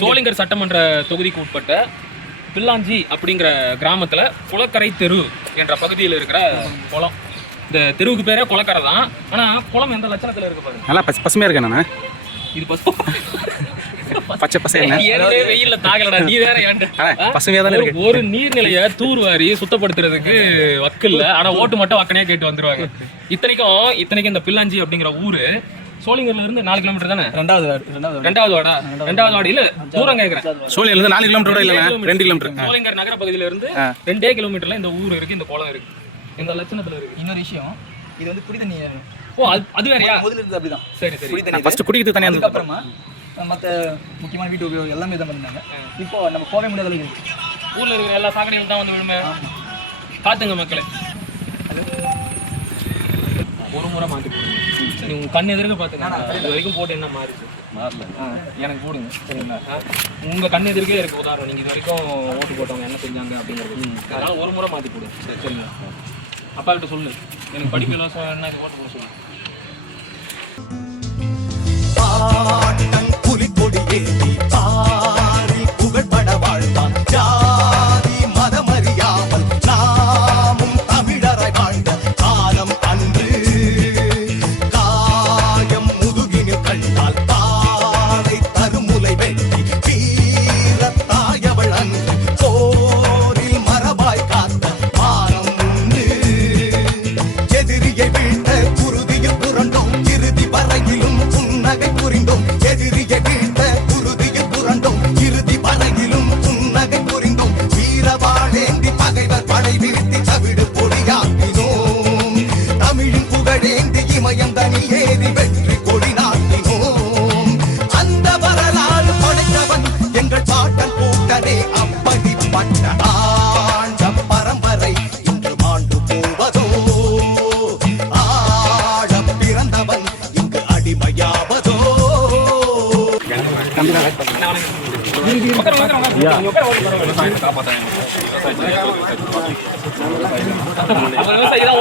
சோளிங்கர் சட்டமன்ற தொகுதிக்கு உட்பட்ட பில்லாஞ்சி அப்படிங்கிற கிராமத்துல குளக்கரை தெரு என்ற பகுதியில் இருக்கிற குளம். இந்த தெருவுக்கு பேரே குளக்கரை தான். ஆனா குளம் எந்த லட்சணத்துல இருக்கு பாருங்க. நல்லா பசுமையா இருக்கு அண்ணா. இது பச்சை பசங்க வெயில்ல தாகலடா நீ வேற பசுமையா தான் இருக்கு. ஒரு நீர்நிலைய தூர்வாரி சுத்தப்படுத்துறதுக்கு வக்கில்ல. ஆனா ஓட்டு மட்டும் வக்கனையா கேட்டு வந்துருவாங்க. இத்தனைக்கும் இந்த பில்லாஞ்சி அப்படிங்கிற ஊரு சோளிங்கர்ல இருந்து 4 கிலோமீட்டர் தானே? ரெண்டாவது வார்டு இல்ல தூரம் கேக்குறேன். சோளிங்கர்ல இருந்து 4 கிலோமீட்டர் இல்ல 2 கிலோமீட்டர். சோளிங்கர் நகர பகுதியில இருந்து 2 கிலோமீட்டர்ல இந்த ஊர் இருக்கு, இந்த குளம் இருக்கு. இந்த லட்சணத்துல இருக்கு. இன்னொரு விஷயம், இது வந்து குடி தண்ணி. ஓ அது வேறயா? முதல்ல இருந்து அப்படிதான். சரி குடி தண்ணி ஃபர்ஸ்ட் குடிக்கிறது தண்ணி. அதுக்கு அப்புறமா மத்த முக்கியமான வீட்டு உபயோகம் எல்லாமே தான் பண்ணாங்க. இப்போ நம்ம போக முடியாத அளவுக்கு இருக்கு. ஊர்ல இருக்கிற எல்லா சாக்கடைகளும் தான் வந்து விழுமே. பாத்துங்க மக்களே, ஒரு முறை மாத்தி போடுங்க. நீ உங்க கண் எதிர்க்க பாத்துங்க. இது வரைக்கும் போட்டு என்ன மாறிச்சு? எனக்கு போடுங்க சரிங்களா? உங்க கண் எதிர்க்கே இருக்கு உதாரணம். நீங்க இது வரைக்கும் ஓட்டு போட்டவங்க என்ன செஞ்சாங்க அப்படிங்கிறது. அதனால ஒரு முறை மாத்தி போடுங்க சரிங்களா? அப்பா கிட்ட சொல்லு, எனக்கு படிப்பு இலவசம் என்ன இது ஓட்டு போட சொல்லு.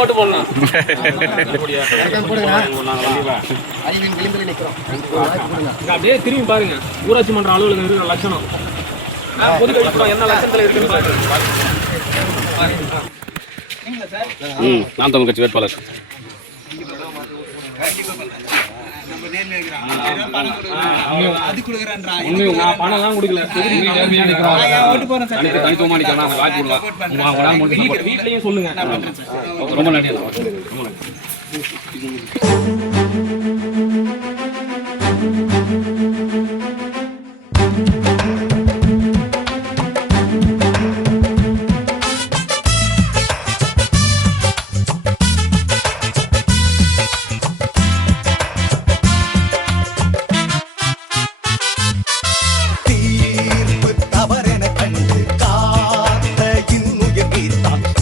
ஓட்டு போடலாம். அப்படியே திரும்பி பாருங்க. ஊராட்சி மன்ற அலுவலகம் இருக்கிற லட்சணம் பொது கழிப்படம் என்ன லட்சணத்துல இருக்குன்னு பாருங்க. நாம் தமிழ் கட்சி வேட்பாளர் பணம் கொடுக்கல. வீட்லயும் சொல்லுங்க. ரொம்ப நன்றி.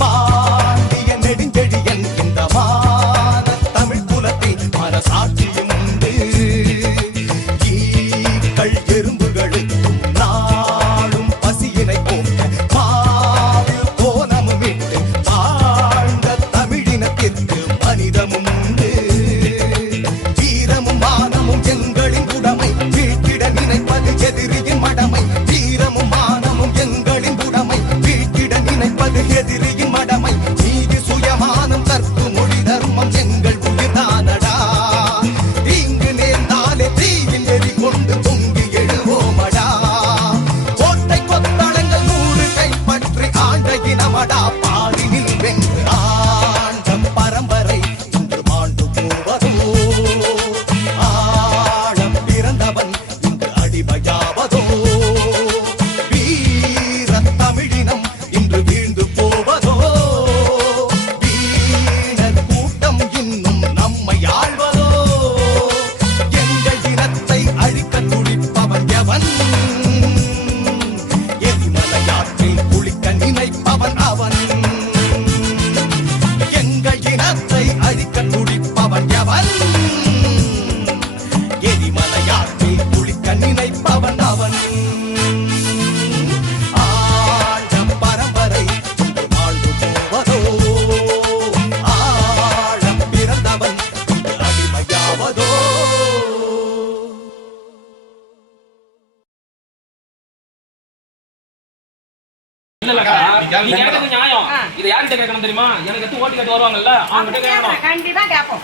பாண்டிய நெடுஞ்செழியன் இந்த மான தமிழ் குலத்தை மனசாட்சியும் இல்லக்கா, நீ கேட்கறது நியாயம். இதை யார்கிட்ட கேட்கணும் தெரியுமா? எனக்கு எடுத்து ஓட்டு கேட்டு வருவாங்கல்ல, அவங்ககிட்ட கேட்கணும். கண்டிப்பா கேட்போம்.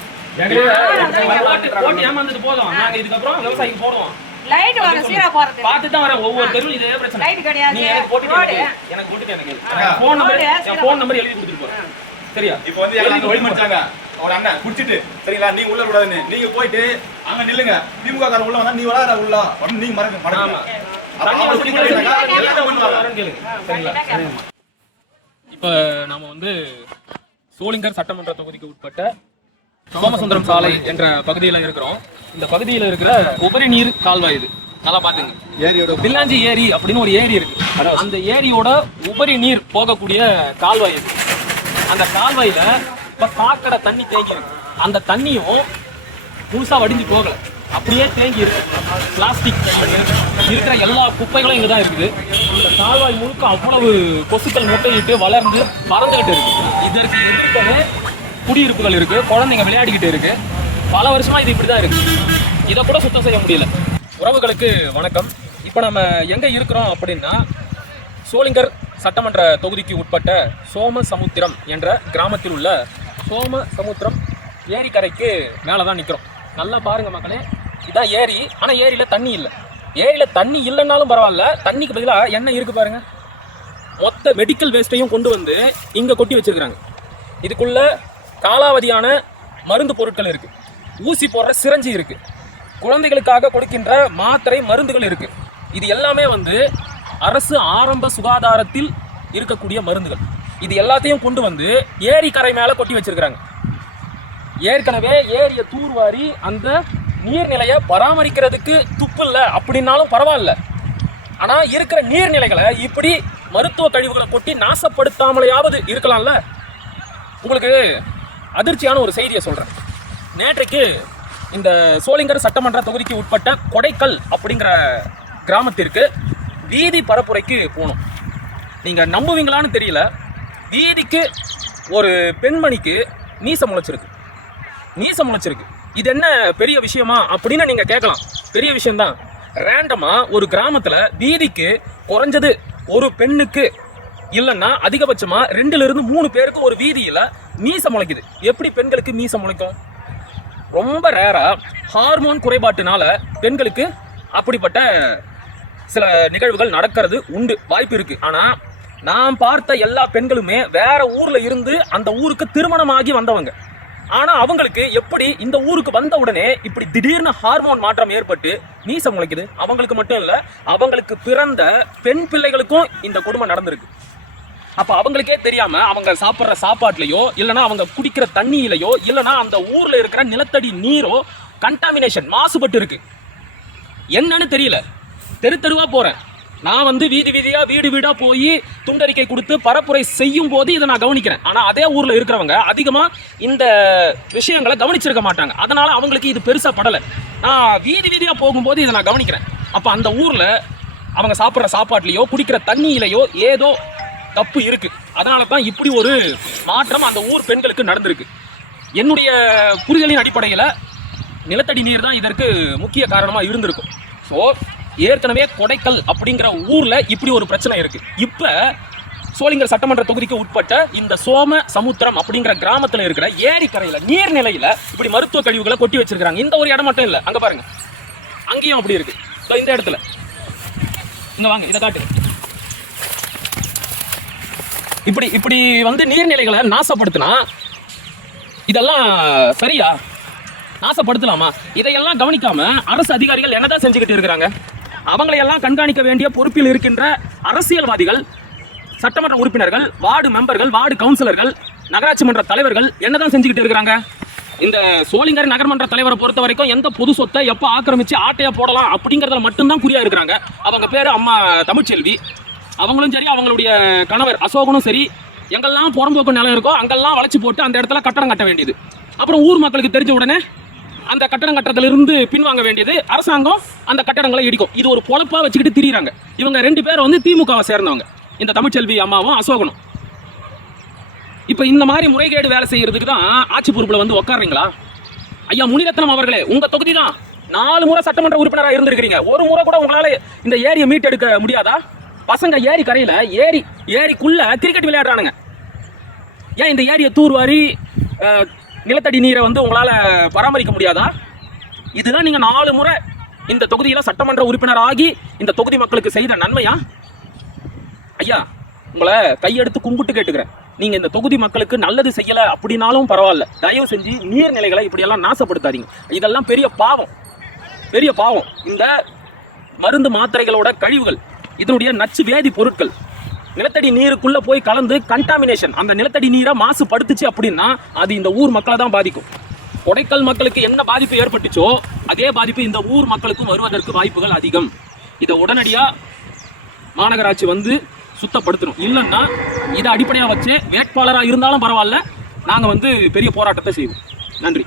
ஓட்டு ஏமாந்துட்டு போதும். நாங்க இதுக்கப்புறம் விவசாயிக்கு போடுவோம். லைட் வர சீரா போறது. பார்த்து தான் வரேன். ஒவ்வொரு தெருவும் இதே பிரச்சனை. லைட் கிடையாது. நீ எனக்கு போட்டு எனக்கு போட்டு எனக்கு ஃபோன் நம்பர் எழுதி கொடுத்துட்டு போறேன். சரியா? இப்போ வந்து எல்லாம் வழி மச்சாங்க. ஒரு அண்ணன் குடிச்சிட்டு சரிங்களா, நீங்க உள்ள விடாதுன்னு நீங்க போயிட்டு அங்க நில்லுங்க. திமுக காரன் உள்ள வந்தா நீ வராத உள்ள உடனே நீங்க மறக்க. இப்ப நாம வந்து சோளிங்கர் சட்டமன்ற தொகுதிக்கு உட்பட்ட சோமசுந்தரம் சாலை என்ற பகுதியில இருக்கிறோம். இந்த பகுதியில இருக்கிற உபரி நீர் கால்வாய் இது. நல்லா பாத்துங்க. பில்லாஞ்சி ஏரி அப்படின்னு ஒரு ஏரி இருக்கு. அந்த ஏரியோட உபரி நீர் போகக்கூடிய கால்வாய் இது. அந்த கால்வாயில இப்ப சாக்கடை தண்ணி தேங்கி இருக்கு. அந்த தண்ணியும் முழுசா வடிஞ்சு போகல, அப்படியே தேங்கி இருக்கு. பிளாஸ்டிக் இருக்கிற எல்லா குப்பைகளும் இங்கதான் இருக்குது. இந்த கால்வாய் முழுக்க அவ்வளவு கொசுக்கள் முட்டையிட்டு வளர்ந்து பறந்துகிட்டு இருக்கு. இதற்கு எதிர்க்கவே குடியிருப்புகள் இருக்கு, குழந்தைங்க விளையாடிக்கிட்டு இருக்கு. பல வருஷமா இது இப்படிதான் இருக்கு. இதை கூட சுத்தம் செய்ய முடியல. உறவுகளுக்கு வணக்கம். இப்போ நம்ம எங்க இருக்கிறோம் அப்படின்னா, சோளிங்கர் சட்டமன்ற தொகுதிக்கு உட்பட்ட சோமசமுத்திரம் என்ற கிராமத்தில் உள்ள சோமசமுத்திரம் ஏரிக்கரைக்கு மேலதான் நிக்கிறோம். நல்லா பாருங்க மக்களே, இதான் ஏரி. ஆனா ஏரியில தண்ணி இல்லை. ஏரியில தண்ணி இல்லைன்னாலும் பரவாயில்ல, தண்ணிக்கு பதிலாக என்ன இருக்கு பாருங்க. மொத்த மெடிக்கல் வேஸ்ட்டையும் கொண்டு வந்து இங்க கொட்டி வச்சிருக்காங்க. இதுக்குள்ள காலாவதியான மருந்து பொருட்கள் இருக்கு, ஊசி போடுற சிரஞ்சி இருக்கு, குழந்தைகளுக்காக கொடுக்கின்ற மாத்திரை மருந்துகள் இருக்கு. இது எல்லாமே வந்து அரசு ஆரம்ப சுகாதாரத்தில் இருக்கக்கூடிய மருந்துகள். இது எல்லாத்தையும் கொண்டு வந்து ஏரி கரை மேல கொட்டி வச்சிருக்காங்க. ஏற்கனவே ஏரிய தூர்வாரி அந்த நீர்நிலையை பராமரிக்கிறதுக்கு துப்பு இல்லை அப்படின்னாலும் பரவாயில்ல. ஆனா இருக்கிற நீர்நிலைகளை இப்படி மருத்துவ கழிவுகளை கொட்டி நாசப்படுத்தாமலையாவது இருக்கலாம்ல. உங்களுக்கு அதிர்ச்சியான ஒரு செய்தியை சொல்றேன். நேற்றைக்கு இந்த சோளிங்கர் சட்டமன்ற தொகுதிக்கு உட்பட்ட கொடைக்கல் அப்படிங்கிற கிராமத்திற்கு வீதி பரப்புரைக்கு போனோம். நீங்க நம்புவீங்களான்னு தெரியல, வீதிக்கு ஒரு பெண்மணிக்கு மீசை முளைச்சிருக்கு. இது என்ன பெரிய விஷயமா அப்படின்னு நீங்க கேட்கலாம். பெரிய விஷயம்தான். ரேண்டமா ஒரு கிராமத்துல வீதிக்கு குறைஞ்சது ஒரு பெண்ணுக்கு இல்லைன்னா அதிகபட்சமா 2 to 3 பேருக்கு ஒரு வீதியில மீசை முளைக்குது. எப்படி பெண்களுக்கு மீசை முளைக்கும்? ரொம்ப ரேரா ஹார்மோன் குறைபாட்டினால பெண்களுக்கு அப்படிப்பட்ட சில நிகழ்வுகள் நடக்கிறது உண்டு, வாய்ப்பு இருக்கு. ஆனா நான் பார்த்த எல்லா பெண்களுமே வேற ஊர்ல இருந்து அந்த ஊருக்கு திருமணமாகி வந்தவங்க. ஆனா அவங்களுக்கு எப்படி இந்த ஊருக்கு வந்த உடனே இப்படி திடீர்னு ஹார்மோன் மாற்றம் ஏற்பட்டு மீசை முளைக்குது? அவங்களுக்கு மட்டும் இல்ல, அவங்களுக்கு பிறந்த பெண் பிள்ளைகளுக்கும் இந்த கொடுமை நடந்திருக்கு. அப்ப அவங்களுக்கே தெரியாம அவங்க சாப்பிட்ற சாப்பாட்டுலயோ இல்லைன்னா அவங்க குடிக்கிற தண்ணியிலையோ இல்லைன்னா அந்த ஊர்ல இருக்கிற நிலத்தடி நீரோ கண்டாமினேஷன் மாசுபட்டு இருக்கு. என்னன்னு தெரியல. தெருவா போறேன் நான் வந்து வீதி வீதியா வீடு வீடா போய் துண்டறிக்கை கொடுத்து பரப்புரை செய்யும் போது இதை நான் கவனிக்கிறேன். ஆனா அதே ஊர்ல இருக்கிறவங்க அதிகமா இந்த விஷயங்களை கவனிச்சிருக்க மாட்டாங்க. அதனால அவங்களுக்கு இது பெருசா படலை. நான் வீதி வீதியா போகும்போது இதை நான் கவனிக்கிறேன். அப்ப அந்த ஊர்ல அவங்க சாப்பிட்ற சாப்பாட்டுலயோ குடிக்கிற தண்ணியிலையோ ஏதோ தப்பு இருக்கு. அதனால தான் இப்படி ஒரு மாற்றம் அந்த ஊர் பெண்களுக்கு நடந்திருக்கு. என்னுடைய புரிதலின் அடிப்படையில் நிலத்தடி நீர் தான் இதற்கு முக்கிய காரணமா இருந்திருக்கும். ஸோ ஏற்கனவே கொடைக்கல் அப்படிங்கிற ஊர்ல இப்படி ஒரு பிரச்சனை இருக்கு. இப்ப சோளிங்கர் சட்டமன்ற தொகுதிக்கு உட்பட்ட இந்த சோமசமுத்திரம் அப்படிங்கிற கிராமத்துல இருக்கிற ஏரிக்கரையில நீர்நிலையில இப்படி மருத்துவ கழிவுகளை கொட்டி வச்சிருக்காங்க. இந்த ஒரு இடம் மட்டும் இல்ல, அங்க பாருங்க, அங்கேயும் அப்படி இருக்கு. இந்த இடத்துல இங்க வாங்க, இதை காட்டு. இப்படி வந்து நீர்நிலைகளை நாசப்படுத்தினா இதெல்லாம் சரியா? நாசப்படுத்தலாமா? இதையெல்லாம் கவனிக்காம அரசு அதிகாரிகள் என்னதான் செஞ்சுக்கிட்டு இருக்கிறாங்க? அவங்களையெல்லாம் கண்காணிக்க வேண்டிய பொறுப்பில் இருக்கின்ற அரசியல்வாதிகள், சட்டமன்ற உறுப்பினர்கள், வார்டு மெம்பர்கள், வார்டு கவுன்சிலர்கள், நகராட்சி மன்ற தலைவர்கள் என்னதான் செஞ்சுக்கிட்டு இருக்கிறாங்க? இந்த சோளிங்கர் நகர்மன்ற தலைவரை பொறுத்த வரைக்கும் எந்த பொது சொத்தை எப்போ ஆக்கிரமிச்சு ஆட்டையா போடலாம் அப்படிங்கிறதுல மட்டும்தான் குறியா இருக்கிறாங்க. அவங்க பேரு அம்மா தமிழ்ச்செல்வி. அவங்களும் சரி, அவங்களுடைய கணவர் அசோகனும் சரி, எங்கெல்லாம் புறம்போக்கு நிலம் இருக்கோ அங்கெல்லாம் வளைச்சு போட்டு அந்த இடத்துல கட்டடம் கட்ட வேண்டியது. அப்புறம் ஊர் மக்களுக்கு தெரிஞ்ச உடனே அந்த கட்டடம் கட்டுறதுலேருந்து பின்வாங்க வேண்டியது. அரசாங்கம் அந்த கட்டடங்களை இடிக்கும். இது ஒரு பொழப்பா வச்சுக்கிட்டு திரியிறாங்க. இவங்க 2 பேரும் வந்து திமுகவை சேர்ந்தவங்க, இந்த தமிழ்ச்செல்வி அம்மாவும் அசோகனும். இப்போ இந்த மாதிரி முறைகேடு வேலை செய்யறதுக்கு தான் ஆட்சி பொறுப்புல வந்து உட்காருறீங்களா? ஐயா முனிரத்னம் அவர்களே, உங்க தொகுதி தான் 4 முறை சட்டமன்ற உறுப்பினராக இருந்திருக்கிறீங்க. ஒரு முறை கூட உங்களால இந்த ஏரியை மீட்டெடுக்க முடியாதா? பசங்க ஏரி கரையில ஏரிக்குள்ள கிரிக்கெட் விளையாடுறானுங்க. ஏன் இந்த ஏரியை தூர்வாரி நிலத்தடி நீரை வந்து உங்களால பராமரிக்க முடியாதா? இதுதான் நீங்க 4 முறை இந்த தொகுதியில சட்டமன்ற உறுப்பினர் ஆகி இந்த தொகுதி மக்களுக்கு செய்த நன்மையா? ஐயா, உங்களை கையெடுத்து கும்பிட்டு கேட்டுக்கிறேன். நீங்க இந்த தொகுதி மக்களுக்கு நல்லது செய்யல அப்படின்னாலும் பரவாயில்ல, தயவு செஞ்சு நீர்நிலைகளை இப்படியெல்லாம் நாசப்படுத்தாதீங்க. இதெல்லாம் பெரிய பாவம், பெரிய பாவம். இந்த மருந்து மாத்திரைகளோட கழிவுகள், இதனுடைய நச்சு வேதி பொருட்கள் நிலத்தடி நீருக்குள்ள போய் கலந்து கண்டாமினேஷன், அந்த நிலத்தடி நீரை மாசுபடுத்துச்சு அப்படின்னா அது இந்த ஊர் மக்களை தான் பாதிக்கும். கொடைக்கால் மக்களுக்கு என்ன பாதிப்பு ஏற்பட்டுச்சோ அதே பாதிப்பு இந்த ஊர் மக்களுக்கும் வருவதற்கு வாய்ப்புகள் அதிகம். இதை உடனடியா மாநகராட்சி வந்து சுத்தப்படுத்தணும். இல்லைன்னா இதை அடிப்படையாக வச்சு வேட்பாளராக இருந்தாலும் பரவாயில்ல, நாங்கள் வந்து பெரிய போராட்டத்தை செய்வோம். நன்றி.